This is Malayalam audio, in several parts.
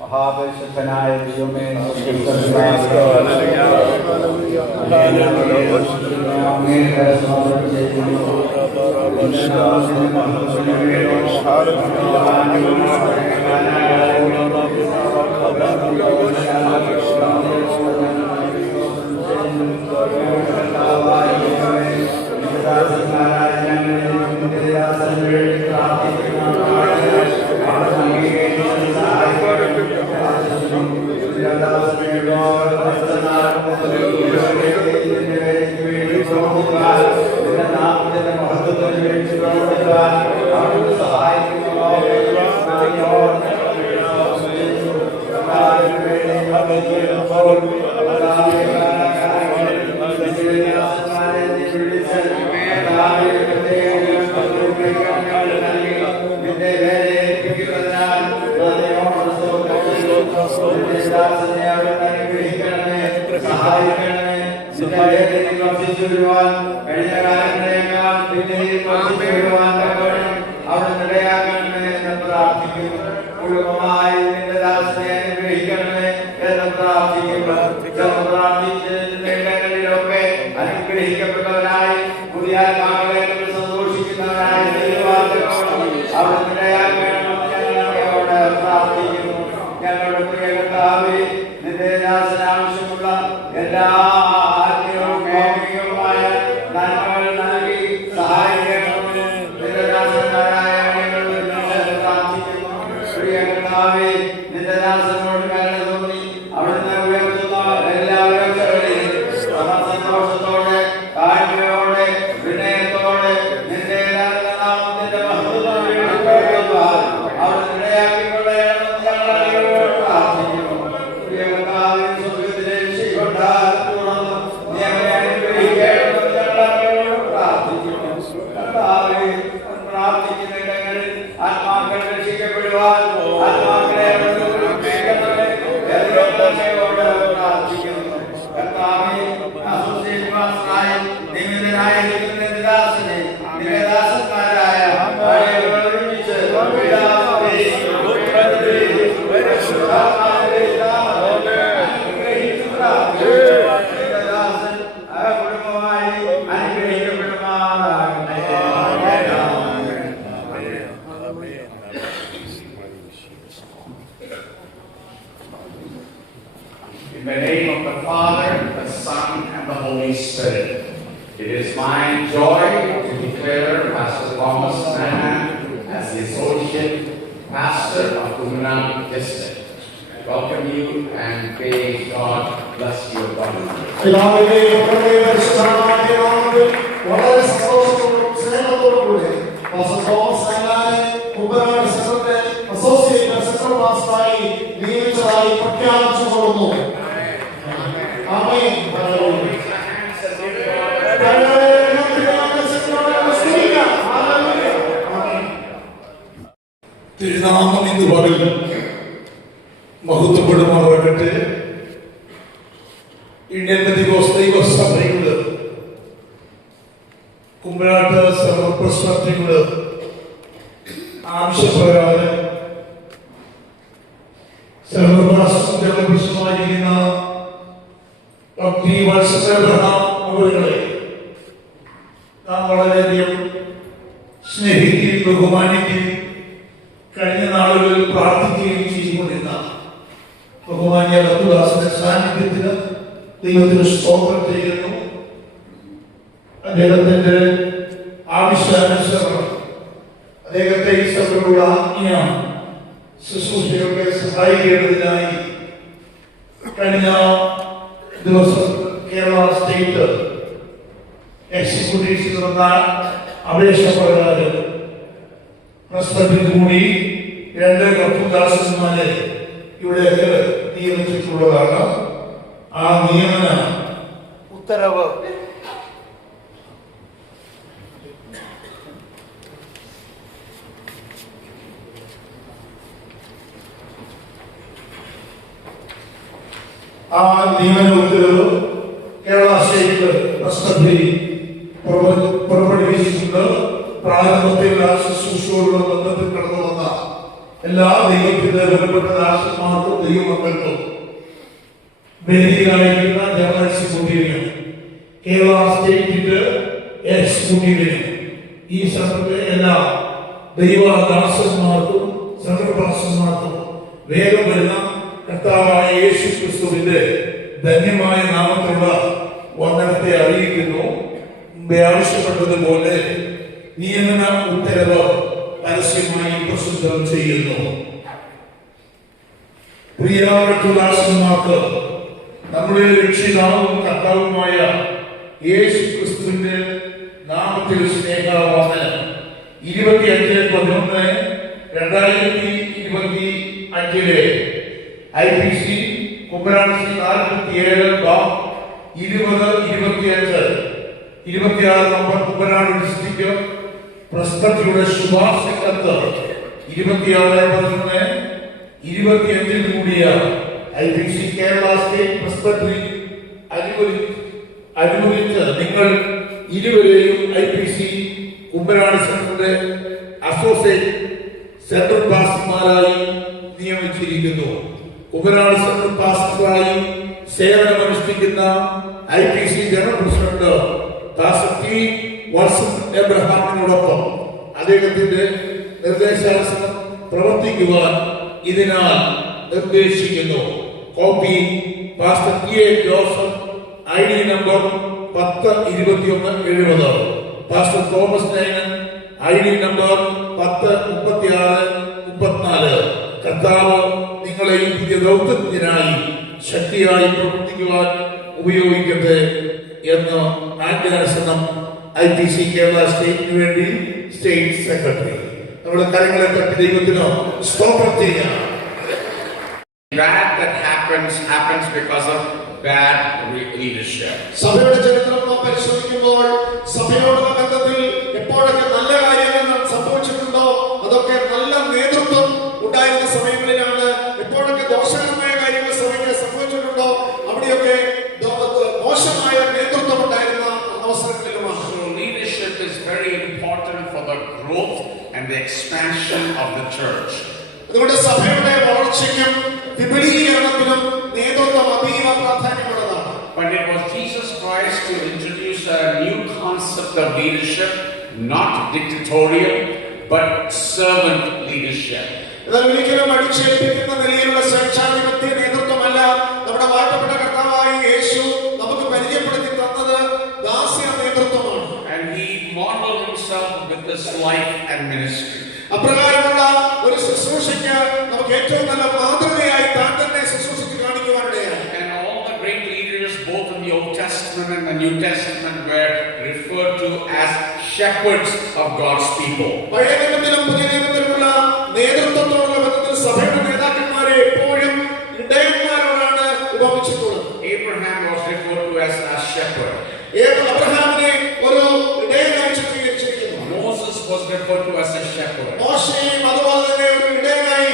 മഹാപരിശുദ്ധനായ ദൈവമേ, അനുഗ്രഹിക്കപ്പെട്ടവരായി പുതിയ സന്തോഷിക്കുന്നവരായി പ്രാർത്ഥിക്കുന്നു. ഞങ്ങളുടെ പ്രിയ കർത്താവേ, നിന്റെ ദാസനാവശ്യമുള്ള എല്ലാ ആത്മീയവും ഭൗമികവുമായ നന്മകൾ നൽകി സഹായിക്കണമെന്ന് നിന്റെ ദാസന്മാരായ പ്രാർത്ഥിക്കുന്നു. പ്രിയ കർത്താവേ, നിന്റെ ദാസനോട് കരുണ തോന്നി അവിടുന്ന് ഉയർത്തുന്ന എല്ലാ ഉയർച്ചകളെയും സന്തോഷത്തോടെ താഴ്മയോടെ വിനയത്തോടെ നിന്റെ നാമത്തിന്റെ മഹത്വത്തോടെ ആത്മാക്കൾ രക്ഷിക്കപ്പെടുവാൻ ആത്മാക്കളെ പ്രാർത്ഥിക്കുന്നു. കർത്താവേ, നിമിതനായിരിക്കുന്ന ദാസനെ ദാസന്മാരായ ഒരുമിച്ച് In the name of the Father, the Son, and the Holy Spirit, it is my joy to declare Pastor Thomas Mann as the Associate Pastor of Kumram District. Welcome you and may God bless you abundantly. തിരുനാമം ഇന്ന് പകൽ മഹത്വപ്പെടുമാറാകട്ടെ. ഇന്ത്യൻ പെന്തക്കോസ്ത് ദൈവസഭയുടെ കുമ്പനാട്ട് സമർപ്പണങ്ങളുടെ ആവശ്യപ്രകാരം സർവപ്രശ്നമായിരിക്കുന്ന അവരുകളെ നാം വളരെയധികം സ്നേഹിക്കുകയും ബഹുമാനിക്കുകയും കഴിഞ്ഞ നാളുകളിൽ പ്രാർത്ഥിക്കുകയും ചെയ്തുകൊണ്ടിരുന്ന ബഹുമാന്യ ഭക്തദാസന്റെ സാന്നിധ്യത്തിന് ദൈവത്തിന് സ്തോത്രം ചെയ്യുന്നു. അദ്ദേഹത്തിന്റെ ആവശ്യാനുസരണം അദ്ദേഹത്തെ ഈ സഭയുടെ ആത്മീയ ശുശ്രൂഷകളെ സഹായിക്കേണ്ടതിനായി കഴിഞ്ഞ ദിവസം കേരള സ്റ്റേറ്റ് എക്സിക്യൂട്ടീവ്സിൽ നടന്ന അപേക്ഷ പ്രകാരം പ്രശ്നത്തിൽ കൂടി 2 ഭക്തദാസന്മാരെ ഇവിടേക്ക് നിയമിച്ചിട്ടുള്ളതാണ്. ആ നിയമന ഉത്തരവ് കേരള സ്റ്റേറ്റ് പ്രശ്നത്തിൽ പുറപ്പെടുവിച്ചിട്ടുണ്ട്. പ്രാരംഭത്തിൽ ശുശ്രൂഷയോടുള്ള ബന്ധത്തിൽ കടന്നു വന്ന എല്ലാ ദൈവത്തിന്റെ വിലപ്പെട്ട ദാസന്മാർക്കും ദൈവമക്കൾക്കും വേദിയിലായിരിക്കുന്ന ജനറൽ എക്സിക്യൂട്ടീവിനും കേരള സ്റ്റേറ്റിന്റെ എക്സിക്യൂട്ടീവിനും ഈ സ്ഥലത്തെ എല്ലാ ദൈവദാസന്മാർക്കും സർവദാസന്മാർക്കും വേഗം വരുന്ന കർത്താവായ യേശു ക്രിസ്തുവിന്റെ ധന്യമായ നാമത്തിലുള്ള വന്ദനത്തെ അറിയിക്കുന്നു. മുമ്പേ ആവശ്യപ്പെട്ടതുപോലെ നിയമന ഉത്തരവ് പരസ്യമായി പ്രസിദ്ധം ചെയ്യുന്നു. പ്രിയദാസന്മാർക്ക് നമ്മുടെ രക്ഷിതാവും കർത്താവുമായ യേശു ക്രിസ്തുവിന്റെ നാമത്തിൽ സ്നേഹവന്ദനം. 25/11/2025 IPC Kumbanad 47/2025 number Kumbanad district പ്രസ്തയുടെ ശുപാർശ കത്ത് 26/11/25 കൂടിയ IPC കേരള സ്റ്റേറ്റ് പ്രസ്തറി അനുവദിച്ച് നിങ്ങൾ ഇരുവരെയും IPC കുമ്പനാട് സെന്ററിന്റെ അസോസിയേറ്റ് സെൻട്രൽ പാസ്റ്റർമാരായി നിയമിച്ചിരിക്കുന്നു. കുമ്പനാട് സെൻട്രൽ പാസ്റ്ററായി സേവനമനുഷ്ഠിക്കുന്ന IPC general president pastor T. Watson എബ്രഹാമിനോടൊപ്പം അദ്ദേഹത്തിന്റെ നിർദ്ദേശാനുസരണം പ്രവർത്തിക്കുവാൻ ഇതിനാൽ നിർദ്ദേശിക്കുന്നു. Copy pastor T. A. Joseph, ID number 102170. Pastor Thomas Ninan, ID number 103634. കർത്താവ് നിങ്ങളെ ഈ പുതിയ ദൗത്യത്തിനായി ശക്തിയായി പ്രവർത്തിക്കുവാൻ ഉപയോഗിക്കട്ടെ എന്ന് ആജ്ഞാനുസരണം IPC കേരള സ്റ്റേറ്റിന് വേണ്ടി സ്റ്റേറ്റ് സെക്രട്ടറി. നമ്മുടെ കാര്യങ്ങളെ പറ്റി ദൈവത്തിന് സ്തോത്രം ചെയ്യാം. Bad that happens because of bad leadership. സഭയുടെ ചരിത്രം നാം പരിശോധിക്കുമ്പോൾ സഭയോടുള്ള ബന്ധത്തിൽ എപ്പോഴൊക്കെ നല്ല കാര്യങ്ങൾ സംഭവിച്ചിട്ടുണ്ടോ അതൊക്കെ നല്ല നേതൃത്വം ഉണ്ടായിരുന്ന സമയങ്ങളിലാണ്. എപ്പോഴൊക്കെ ദോഷകരമായ കാര്യങ്ങൾ സഭയ്ക്ക് സംഭവിച്ചിട്ടുണ്ടോ അവിടെയൊക്കെ മോശമായ നേതൃത്വം ഉണ്ടായിരുന്ന അവസരങ്ങളിലുമാണ്. So leadership is very important for the growth and the expansion of the church. അതുകൊണ്ട് സഭയുടെ വളർച്ചയ്ക്കും വിപുലീകരണത്തിനും നേതൃത്വം അതീവ പ്രാധാന്യമുള്ളതാണ്. But it was Jesus Christ who introduced a new concept of leadership, not dictatorial, but servant leadership. എന്നാൽ ഒരിക്കലും അടിച്ചേൽപ്പിക്കുന്ന നിലയിലുള്ള സ്വേച്ഛാധിപത്യ നേതൃത്വമല്ല നമ്മുടെ വാഴ്ത്തപ്പെട്ട കർത്താവായ യേശു നമുക്ക് പരിചയപ്പെടുത്തി തന്നത് ദാസ്യ നേതൃത്വമാണ്. And he modeled himself with this life and ministry. അപ്രകാരമുള്ള ഒരു ശുശ്രൂഷയ്ക്ക് നമുക്ക് ഏറ്റവും നല്ല മാതൃകയായി താൻ തന്നെ ശുശ്രൂഷിച്ച് കാണിക്കുവാനിടയായി. And all the great leaders, both in the Old Testament and the New Testament, were referred to as shepherds of God's people. പഴയ നിയമത്തിലും പുതിയ നിയമത്തിലുമുള്ള നേതൃത്വത്തോടുള്ള ബന്ധത്തിൽ സഭയുടെ നേതാക്കന്മാരെ എപ്പോഴും ഇടയന്മാരോടാണ് ഉപമിച്ചിട്ടുള്ളത്. Abraham was referred to as a shepherd. അബ്രഹാമിനെ ഒരു ഇടയനായി ചിത്രീകരിച്ചിരിക്കുന്നു. Moses was referred to as a shepherd. മോശയെയും അതുപോലെ തന്നെ ഒരു ഇടയനായി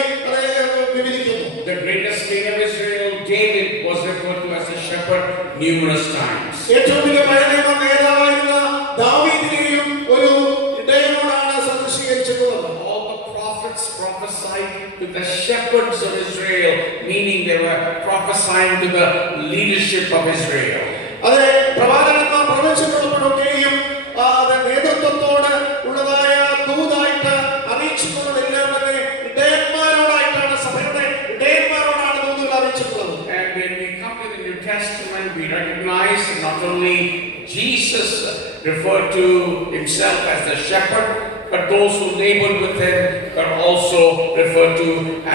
വിവരിക്കുന്നു. The greatest king of Israel, David, was referred to as a shepherd numerous times. ഏറ്റവും വലിയ പഴയ നിയമ നേതാവായിരുന്ന ദാവീദിനെയും ഒരു ഇടയനോടാണ് സദൃശീകരിച്ചിട്ടുള്ളത്. All the prophets prophesied to the shepherds of Israel, meaning they were prophesying to the leadership of Israel. അതെ, പ്രവാചകന്മാർ പ്രവചിച്ചിട്ടുള്ളപ്പോഴൊക്കെയും നേതൃത്വത്തോട് ഉള്ളതായ ദൂതായിട്ട് അറിയിച്ചിട്ടുള്ളതെല്ലാം തന്നെ ഇടയന്മാരോടായിട്ടാണ്, സഭയുടെ ഇടയന്മാരോടാണ് ദൂതുകൾ അറിയിച്ചിട്ടുള്ളത്. And when we come to the New Testament, we recognize not only Jesus referred to himself as the shepherd, but those who labored with him are also referred to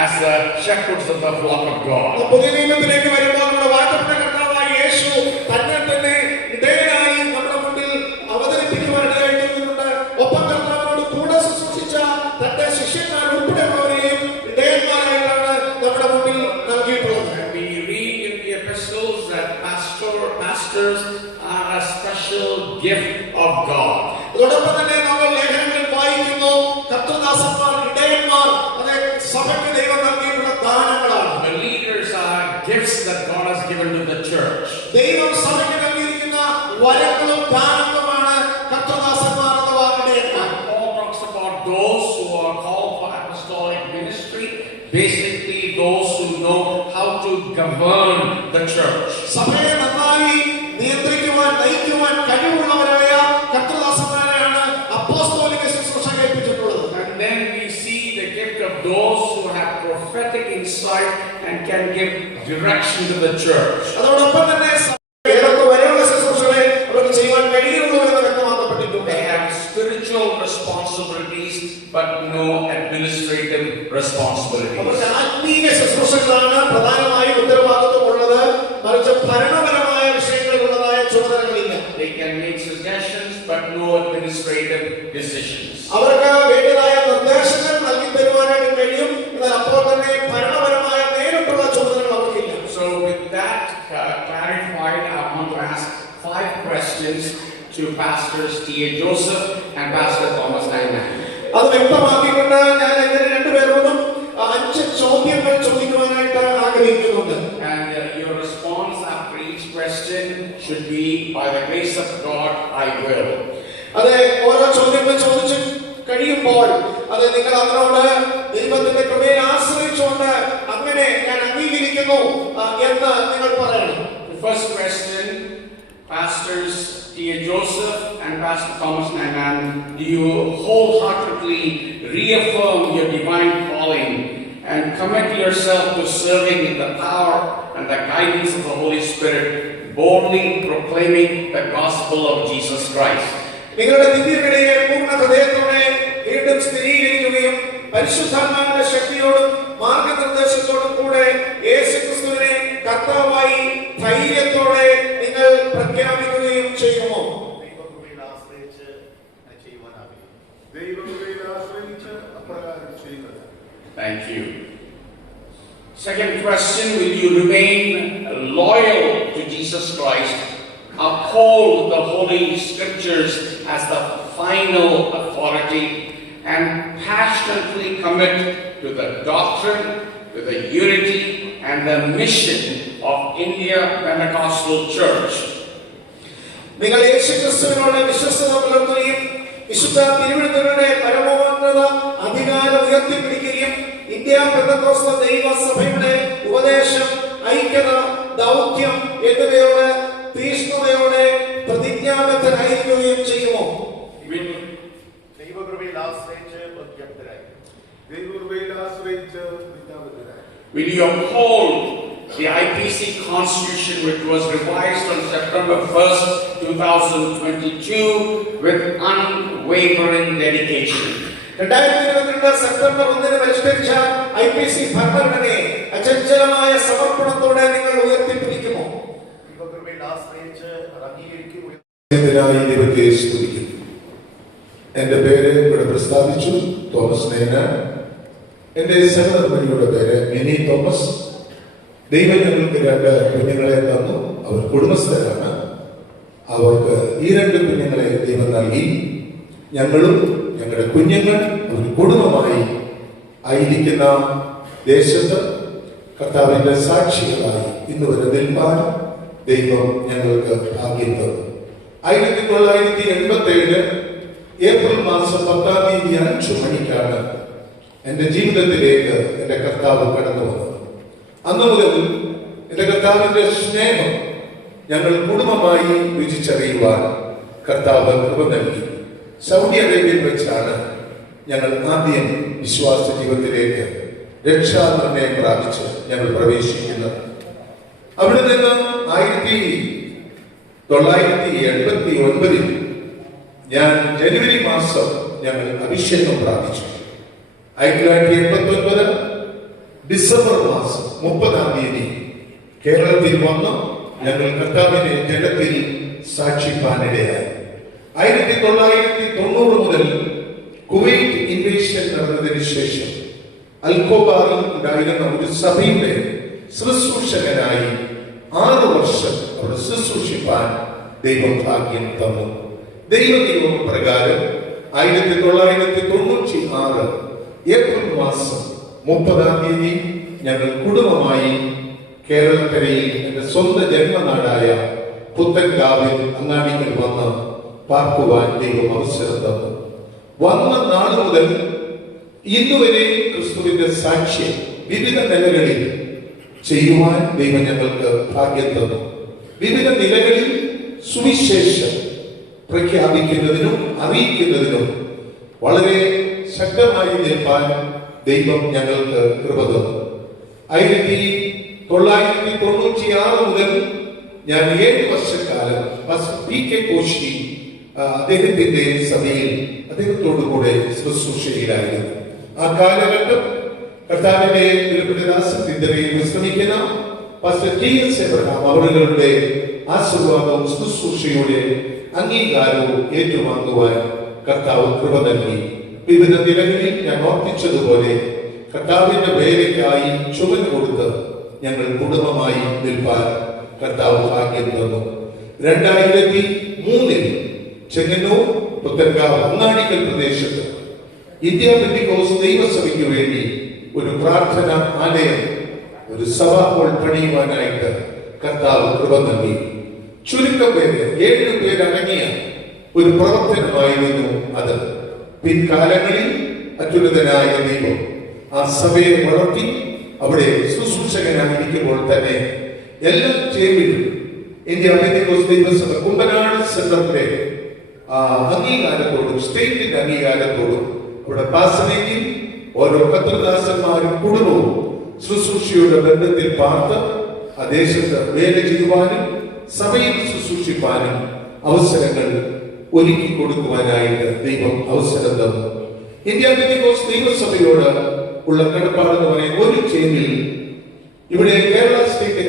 as the shepherds of the flock of God. പുതിയ നിയമത്തിലേക്ക് വരുമ്പോൾ നമ്മുടെ വാഴ്ത്തപ്പെട്ട കർത്താവായ യേശു തന്നെ തന്നെ ഇടയനായി നമ്മുടെ മുമ്പിൽ അവതരിപ്പിക്കുവാനിടയായി തീർന്നിട്ടുണ്ട്. ഒപ്പം കർത്താവിനോട് കൂടെ ശുശ്രൂഷിച്ച തന്റെ ശിഷ്യന്മാർ ഉൾപ്പെടെയുള്ളവരെയും ഇടയന്മാരായിട്ടാണ് നമ്മുടെ മുമ്പിൽ നൽകിയിട്ടുള്ളത്. We read in the epistles that pastors are a special gift of God. അതോടൊപ്പം തന്നെ നമ്മൾ ലേഖനങ്ങളിൽ വായിക്കുന്നു കർത്തൃദാസന്മാർ, ഇടയന്മാർ അത് സഭയ്ക്ക് ദൈവം നൽകിയിട്ടുള്ള ദാനങ്ങളാണ്. The leaders are gifts that God has given to the church. ദൈവം സഭയ്ക്ക് നൽകിയിരിക്കുന്ന വരങ്ങളും ദാനങ്ങളുമാണ് കർത്തൃദാസന്മാർ അഥവാ ഇടയന്മാർ. Paul talks about those who are called for apostolic ministry those who know how to govern the church. സഭയെ നന്നായി നിയന്ത്രിക്കുവാൻ നയിക്കുവാൻ കഴിവുള്ളവരായ കർത്തൃദാസന്മാരെയാണ് അപ്പോസ്തോലിക ശുശ്രൂഷ ഏൽപ്പിച്ചിട്ടുള്ളത്. And then we see the gift of those who have prophetic insight and can give direction to the church. അതോടൊപ്പം തന്നെ ഏതൊക്കെ വരെയുള്ള ശുശ്രൂഷകളെ അവർക്ക് ചെയ്യുവാൻ കഴിയുള്ളൂ എന്ന് വ്യക്തമാക്കപ്പെട്ടിട്ടുണ്ട്. They have spiritual responsibilities but no administrative responsibilities. അവർക്ക് ആത്മീയ ശുശ്രൂഷകളാണ് പ്രധാനമായും ഉത്തരവാദിത്വമുള്ളത്, മറിച്ച് ഭരണപരമായ വിഷയങ്ങളിലുള്ളതായ ചുമതലകളില്ല. They can make suggestions but no administrative decisions. അവർക്ക് വേണ്ടതായ നിർദ്ദേശങ്ങൾ നൽകി തരുവാനായിട്ട് കഴിയും, എന്നാൽ അപ്പോൾ തന്നെ ഭരണപരമായ നേരിട്ടുള്ള ചുമതലകൾ അവർക്കില്ല. So with that clarified, I want to ask 5 questions to Pastors T.A. Joseph and Pastor Thomas Nyman. അത് വ്യക്തമാക്കിക്കൊണ്ട് ഞാൻ ഇങ്ങനെ രണ്ടുപേരോടും 5 ചോദ്യങ്ങൾ ചോദിക്കുവാനായിട്ട് ആഗ്രഹിക്കുന്നുണ്ട്. And your response after each question should be, by the grace of God, I will. അതെ, ഓരോ ചോദ്യങ്ങൾ ചോദിച്ചു കഴിയുമ്പോൾ അത് നിങ്ങൾ അതിനോട് ദൈവത്തിന്റെ കൃപയെ ആശ്രയിച്ചുകൊണ്ട് അങ്ങനെ ഞാൻ അംഗീകരിക്കുന്നു എന്ന് നിങ്ങൾ പറയണം. The first question, Pastors T.A. Joseph and Pastor Thomas Nyman, do you wholeheartedly reaffirm your divine calling and commit yourself to serving in the power and the guidance of the Holy Spirit, boldly proclaiming the gospel of Jesus Christ? നിങ്ങളുടെ ദിവ്യവിളിയെ പൂർണ്ണ ഹൃദയത്തോടെ വീണ്ടും സ്ഥിരീകരിക്കുകയും പരിശുദ്ധാത്മാവിന്റെ ശക്തിയോടും മാർഗനിർദ്ദേശത്തോടും കൂടെ യേശുക്രിസ്തുവിനെ കർത്താവായി ധൈര്യത്തോടെ നിങ്ങൾ പ്രഖ്യാപിക്കുകയും ചെയ്യുമോ? ദൈവകൃപയിൽ ആശ്രയിച്ച് ചെയ്യുവാനാകും. ദൈവകൃപയിൽ ആശ്രയിച്ച് അപ്രകാരം ചെയ്യുന്നത്. Thank you. Second question, will you remain loyal to Jesus Christ, uphold the Holy Scriptures as the final authority, and passionately commit to the doctrine, to the unity and the mission of India Pentecostal Church? നിങ്ങൾ യേശുക്രിസ്തുവിനോട് വിശ്വസ്തത പുലർത്തുകയും വിശുദ്ധ തിരുവെഴുത്തുകളുടെ പരമോന്നത അധികാരം ഉയർത്തിപ്പിടിക്കുകയും ഇന്ത്യ പെന്തക്കോസ്തൽ ദൈവസഭയുടെ ഉപദേശം, ഐക്യത, ദൗത്യം എന്നിവയോട് തീഷ്ണതയോടെ പ്രതിജ്ഞാബദ്ധരായിരിക്കുകയും ചെയ്യുമോ? ദൈവകൃപയിൽ ആശ്രയിച്ച് പ്രഖ്യാപിതരായി. ദൈവകൃപയിൽ ആശ്രയിച്ച് പ്രഖ്യാപിതരായി. Will you uphold the IPC Constitution, which was revised on September 1st, 2022, with unwavering dedication? 2022 September 1 പരിഷ്കരിച്ച IPC ഭരണഘടനയെ അചഞ്ചലമായ സമർപ്പണത്തോടെ നിങ്ങൾ ഉയർത്തിപ്പിടിക്കുമോ? ദൈവകൃപയിൽ ആശ്രയിച്ച് അംഗീകരിക്കുകയും ദൈവത്തെ സ്തുതിക്കുന്നു. എന്റെ പേര് ഇവിടെ പ്രസ്താവിച്ചു, തോമസ് നൈനാൻ. എന്റെ സഹധർമ്മിണിയുടെ പേര് മിനി തോമസ്. ദൈവം ഞങ്ങൾക്ക് 2 കുഞ്ഞുങ്ങളെ തന്നു. അവർ കുടുംബസ്ഥരാണ്. അവർക്ക് ഈ 2 കുഞ്ഞുങ്ങളെ ദൈവം നൽകി. ഞങ്ങളും ഞങ്ങളുടെ കുഞ്ഞുങ്ങൾ ഒരു കുടുംബമായി ആയിരിക്കുന്ന ദേശത്ത് കർത്താവിന്റെ സാക്ഷികളായി ഇന്ന് വരെ നിൽപ്പാൻ ദൈവം ഞങ്ങൾക്ക് ഭാഗ്യം തന്നു. 1987 ഏപ്രിൽ മാസം 10-ാം തീയതി 5 മണിക്കാണ് എന്റെ ജീവിതത്തിലേക്ക് എന്റെ കർത്താവ് കടന്നു വന്നത്. അന്നു മുതൽ എന്റെ കർത്താവിന്റെ സ്നേഹം ഞങ്ങൾ കുടുംബമായി രുചിച്ചറിയുവാൻ കർത്താവ് കൃപ നൽകി. സൗദി അറേബ്യയിൽ വെച്ചാണ് ഞങ്ങൾ ആദ്യം വിശ്വാസ ജീവിതത്തിലേക്ക് രക്ഷാനിർണയം പ്രാപിച്ച് ഞങ്ങൾ പ്രവേശിക്കുന്നത്. അവിടെ നിന്ന് 1989 ഞാൻ ജനുവരി മാസം ഞങ്ങൾ അഭിഷേകം പ്രാപിച്ചു. 1989 ഡിസംബർ മാസം 30-ാം തീയതി കേരളത്തിൽ വന്ന് ഞങ്ങൾ കർത്താവിനെ ജനത്തിൽ സാക്ഷിപ്പാനിടയായി. 1990 മുതൽ കുവൈറ്റ് ഇൻവേഷൻ നടന്നതിന് ശേഷം അൽക്കോബാറിൽ ഉണ്ടായിരുന്ന ഒരു സഭയുടെ ശുശ്രൂഷകനായി 6 വർഷം അവിടെ ശുശ്രൂഷിപ്പാൻ ദൈവം ഭാഗ്യം തന്നു. ദൈവനിയമ പ്രകാരം 1996 ഏപ്രിൽ മാസം 30-ാം തീയതി ഞങ്ങൾ കുടുംബമായി കേരളക്കരയിൽ എന്റെ സ്വന്തം ജന്മനാടായ പുത്തൻകാവിൽ അങ്ങാടിയിൽ വന്ന് പാർക്കുവാൻ ദൈവം അവസരം തന്നു. വന്ന നാൾ മുതൽ ഇന്നുവരെ ക്രിസ്തുവിന്റെ സാക്ഷ്യം വിവിധ നിലകളിൽ ചെയ്യുവാൻ ദൈവം ഞങ്ങൾക്ക് ഭാഗ്യം തന്നു. വിവിധ നിലകളിൽ സുവിശേഷം പ്രഖ്യാപിക്കുന്നതിനും അറിയിക്കുന്നതിനും വളരെ ശക്തമായി നിൽപ്പാൻ ദൈവം ഞങ്ങൾക്ക് കൃപ തന്നു. 1996 മുതൽ ഞാൻ 7 വർഷക്കാലം PK കോശി അദ്ദേഹത്തിന്റെ സഭയിൽ അദ്ദേഹത്തോടു കൂടെ ശുശ്രൂഷയിലായിരുന്നു. ആ കാലഘട്ടം കർത്താവിന്റെ ദാസൻ തിന്തരയിൽ വിശ്രമിക്കുന്ന പാസ്റ്റർ TS എബ്രഹാം അവരുടെ ആശീർവാദവും ശുശ്രൂഷയുടെ അംഗീകാരവും ഏറ്റുവാങ്ങുവാൻ കർത്താവ് കൃപ നൽകി. വിവിധ നിലകളിൽ ഞാൻ ഓർപ്പിച്ചതുപോലെ കർത്താവിന്റെ വേലയ്ക്കായി ചുമന് കൊടുത്ത് ഞങ്ങൾ കുടുംബമായി നിൽപ്പാൻ കർത്താവ് ഭാഗ്യം തന്നു. 2003 ചെങ്ങന്നൂർ പുത്തൻകാവ് അങ്ങാടിക്കൽ പ്രദേശത്ത് ഇന്ത്യ പെന്തിക്കോസ് ദൈവസഭയ്ക്ക് വേണ്ടി ഒരു പ്രാർത്ഥന ആലയം, ഒരു സഭാ ഹോൾ പണിയുവാനായിട്ട് കർത്താവ് കൃപ നൽകി. ചുരുക്കം പേര് 7 പേരടങ്ങിയ ഒരു പ്രവർത്തനമായിരുന്നു അത്. പിൻകാലങ്ങളിൽ അത്യുന്നതനായ ദൈവം ആ സഭയെ വളർത്തി അവിടെ ശുശ്രൂഷകനായിരിക്കുമ്പോൾ തന്നെ എല്ലാ ചേവിലും ഇന്ത്യ പെന്തിക്കോസ് ദൈവസഭ കുമ്പനാട് സെന്ററിന്റെ അംഗീകാരത്തോടും സ്റ്റേറ്റിന്റെ അംഗീകാരത്തോടും അവിടെ പാസനേജിൽ ഓരോ കർത്തൃദാസന്മാരും കുടുംബവും ശുശ്രൂഷയുടെ ബന്ധത്തിൽ പാർത്ത് ആ ദേശത്ത് വേല ചെയ്യുവാനും സഭയിൽ ശുശ്രൂഷിപ്പാനും അവസരങ്ങൾ ഒരുക്കി കൊടുക്കുവാനായിട്ട് ദൈവം അവസരം തന്നു. ഇന്ത്യ പെന്തിക്കോസ് ദൈവസഭയോട് ഉള്ള കടപ്പാടെന്ന് പറയുന്ന ഒരു ചേരിൽ ഇവിടെ കേരള സ്റ്റേറ്റ്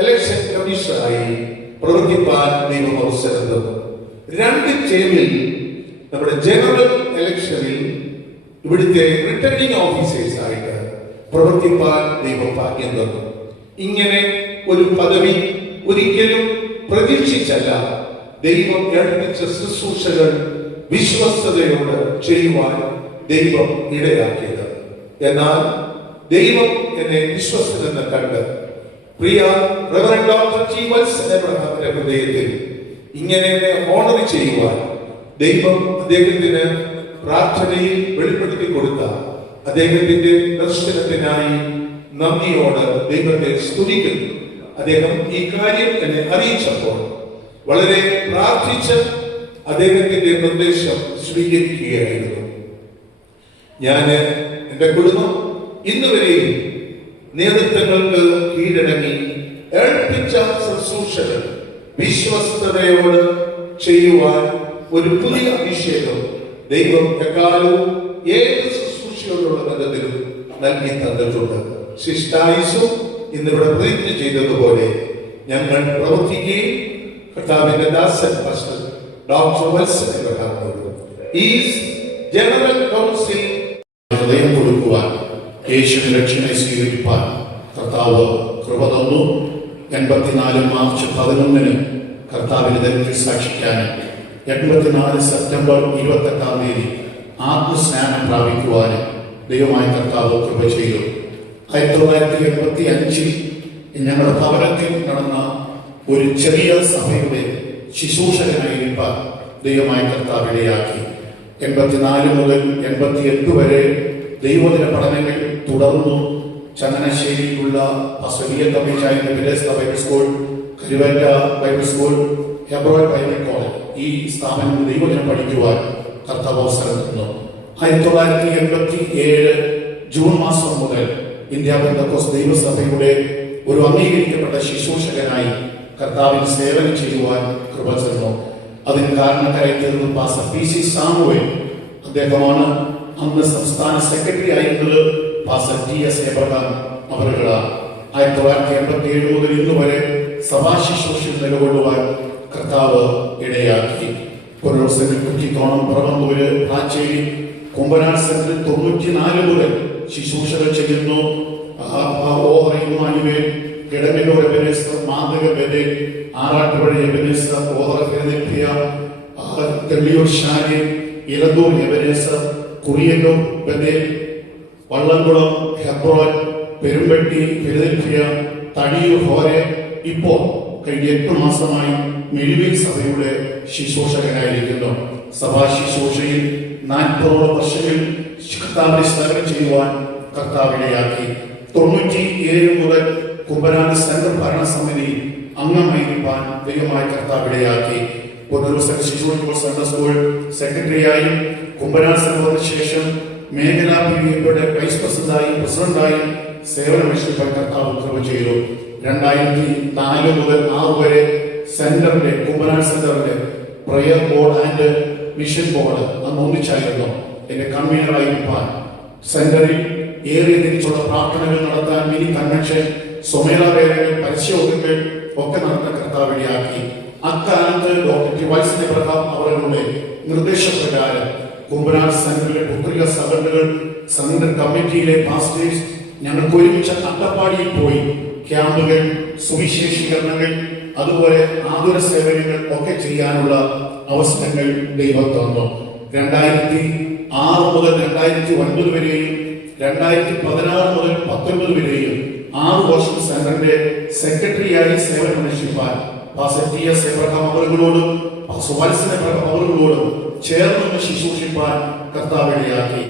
ഇലക്ഷൻ കമ്മീഷണറായി പ്രവർത്തിപ്പാൻ ദൈവം അവസരം തന്നു. 2 ചേരിൽ നമ്മുടെ ജനറൽ ഇലക്ഷനിൽ ഇവിടുത്തെ റിട്ടേണിംഗ് ഓഫീസേഴ്സ് ആയിട്ട് പ്രവർത്തിപ്പാൻ ദൈവം ഭാഗ്യം തന്നു. ഇങ്ങനെ ഒരു പദവി ഒരിക്കലും പ്രതീക്ഷിച്ചല്ല ദൈവം ഏൽപ്പിച്ച ശുശ്രൂഷകൾ വിശ്വസ്തയോട് ചെയ്യുവാൻ ദൈവം ഇടയാക്കിയത്. എന്നാൽ ദൈവം എന്നെ വിശ്വസ്തനെന്ന് കണ്ട് പ്രിയ റെവറൻഡ് ഡോക്ടർ T. വത്സൻ എബ്രഹാമിന്റെ ഹൃദയത്തിൽ ഇങ്ങനെ ഓണർ ചെയ്യുവാൻ ദൈവം അദ്ദേഹത്തിന് പ്രാർത്ഥനയിൽ വെളിപ്പെടുത്തി കൊടുത്ത അദ്ദേഹത്തിന്റെ ദർശനത്തിനായി നന്ദിയോട് ദൈവത്തെ സ്തുതിക്കുന്നു. അദ്ദേഹം ഈ കാര്യം എന്നെ അറിയിച്ചപ്പോൾ വളരെ പ്രാർത്ഥിച്ച് അദ്ദേഹത്തിന്റെ നിർദ്ദേശം സ്വീകരിക്കുകയായിരുന്നു. ഞാൻ എന്റെ കുടുംബം ഇന്നുവരെയും നേതൃത്വങ്ങൾക്ക് കീഴടങ്ങി ഏൽപ്പിച്ച ശുശ്രൂഷകൾ വിശ്വസ്തയോട് ചെയ്യുവാൻ ഒരു പുതിയ അഭിഷേകം ദൈവം എക്കാലവും ഏത് ശുശ്രൂഷയോടുള്ള ബന്ധത്തിലും നൽകി തന്നിട്ടുണ്ട്. ശിഷ്ടായുസും ഇന്നിവിടെ പ്രതിജ്ഞ ചെയ്തതുപോലെ ഞങ്ങൾ പ്രവർത്തിക്കുകയും കർത്താവിന്റെ ദാസൻ പാസ്റ്റർ ഡോക്ടർ വത്സൻ എബ്രഹാമിനോട് ഈ ജനറൽ കൗൺസിൽ ഹൃദയം കൊടുക്കുവാൻ, യേശുവിന്റെ രക്ഷണയെ സ്വീകരിപ്പാൻ കർത്താവ് കൃപ തന്നു. 84 മാർച്ച് 11 കർത്താവിന്റെ ദരിദ്ര സാക്ഷിക്കാനും 84 സെപ്റ്റംബർ 28 ആത്മസ്നാനം പ്രാപിക്കുവാനും ദൈവമായ കർത്താവ് കൃപ ചെയ്തു. 1985 ഞങ്ങളുടെ ഭവനത്തിൽ നടന്ന ഒരു ചെറിയ സഭയുടെ ശുശ്രൂഷകനായിരിക്കാൻ ദൈവമായ കർത്താവ് ഇടയാക്കി. 84 മുതൽ 88 വരെ ദൈവദിന പഠനങ്ങൾ തുടർന്നു. ചങ്ങനാശ്ശേരിയിലുള്ള Bible school, Karuvatta Bible school, Hebron Bible college, ഈ സ്ഥാപനം ദൈവദിനം പഠിക്കുവാൻ കർത്താവ് അവസരം തന്നു. 1987 ജൂൺ മാസം മുതൽ ഇന്ത്യ പെന്തക്കോസ്ത് ദൈവസഭയുടെ ഒരു അംഗീകരിക്കപ്പെട്ട ശുശ്രൂഷകനായി കർത്താവിന് സേവനം ചെയ്യുവാൻ കൃപ തന്നു. അതിന് കാരണക്കാരായി തീർന്നു പാസ്റ്റർ PC സാമുവേൽ. അദ്ദേഹമാണ് അന്ന് സംസ്ഥാന സെക്രട്ടറി ആയിരുന്നത്. Pastor TS Abraham അവരുകളാണ്. 1987 മുതൽ ഇന്ന് വരെ സഭാ ശുശ്രൂഷയിൽ നിലകൊള്ളുവാൻ കർത്താവ് ഇടയാക്കി. പുനർവസനം കുറ്റിക്കോണം, പറവന്തൂര്, പ്ലാച്ചേരി, കുമ്പനാട് സെന്ററിൽ 94 മുതൽ ശുശ്രൂഷകൾ ചെയ്യുന്നു. കിടങ്ങല്ലൂർ എബനേസർ, മാതൃക ബദൽ, ആറാട്ടുപുഴ എബനേസർ, ഓഹറ ഫിലദൽഫിയ, തെള്ളിയൂർ ഷാരി, ഇലന്തൂർ എബനേസർ, കുറിയല്ലൂർ ബദൽ, വള്ളംകുളം, ഹെബ്രോൻ, പെരുമ്പട്ടി, ഫിലദൽഫിയ, തടിയൂർ, ഹോരെ. ഇപ്പോൾ കഴിഞ്ഞ 8 മാസമായി മെഴുവിൽ സഭയുടെ ശുശ്രൂഷകനായിരിക്കുന്നു. സഭാ ശുശ്രൂഷയിൽ 40 വർഷങ്ങൾ കർത്താവിനെ സേവനം ചെയ്യുവാൻ കർത്താവിടെയാക്കി. 97 മുതൽ കുമ്പനാട് സെൻട്രൽ ഭരണസമിതി അംഗമായിരിക്കാൻ ദൈവമായി കർത്താവിടെയാക്കി. പുനരുസര ശിശു സെൻട്രൽ സ്കൂൾ സെക്രട്ടറിയായും കുമ്പനാട് സെൻട്രലിന് ശേഷം മേഖലാ പിയുടെ വൈസ് പ്രസിഡന്റായും സേവനമനുഷ്ഠിക്കാൻ കർത്താവ് കൃപ ചെയ്തു. 2004 മുതൽ 6 വരെ സെന്ററിന്റെ കുമ്പനാട് സെന്ററിന്റെ prayer board and mission board അന്ന് ഒന്നിച്ചായിരുന്നു. എന്റെ കൺവീനറായിരിക്കാൻ സെന്ററിൽ ഏറെ തിരിച്ചുള്ള പ്രാർത്ഥനകൾ നടത്താൻ മിനി കൺവെൻഷൻ, സ്വമേധ വേലകൾ, പരസ്യയോഗങ്ങൾ ഒക്കെ നടത്താൻ കർത്താവിടെയാക്കി. അക്കാലത്ത് ഡോക്ടർ ടി വൈസ് പ്രധാൻ അവരുടെ നിർദ്ദേശപ്രകാരം കുമ്പനാട് സെന്ററിലെ പുത്രിക സംഘടനകൾ, സെന്റർ കമ്മിറ്റിയിലെ പാസ്റ്റേഴ്സ് ഞങ്ങൾക്ക് ഒരുമിച്ച് അട്ടപ്പാടിയിൽ പോയി ക്യാമ്പുകൾ, സുവിശേഷീകരണങ്ങൾ, അതുപോലെ ആതുര സേവനങ്ങൾ ഒക്കെ ചെയ്യാനുള്ള അവസരങ്ങൾ ദൈവം തന്നു. 2006 മുതൽ 2009 വരെയും 2016 മുതൽ 2019 വരെയും 6 വർഷം സെന്ററിന്റെ സെക്രട്ടറിയായി സേവനമനുഷ്ഠിക്കാൻ പാസ്റ്റർ ടി എസ് എബ്രഹാം അവരോടും സുവത്സൻ എബ്രഹാം അവരോടും ചേർന്ന് ശുശ്രൂഷിപ്പാൻ കർത്താവിനെയാക്കി.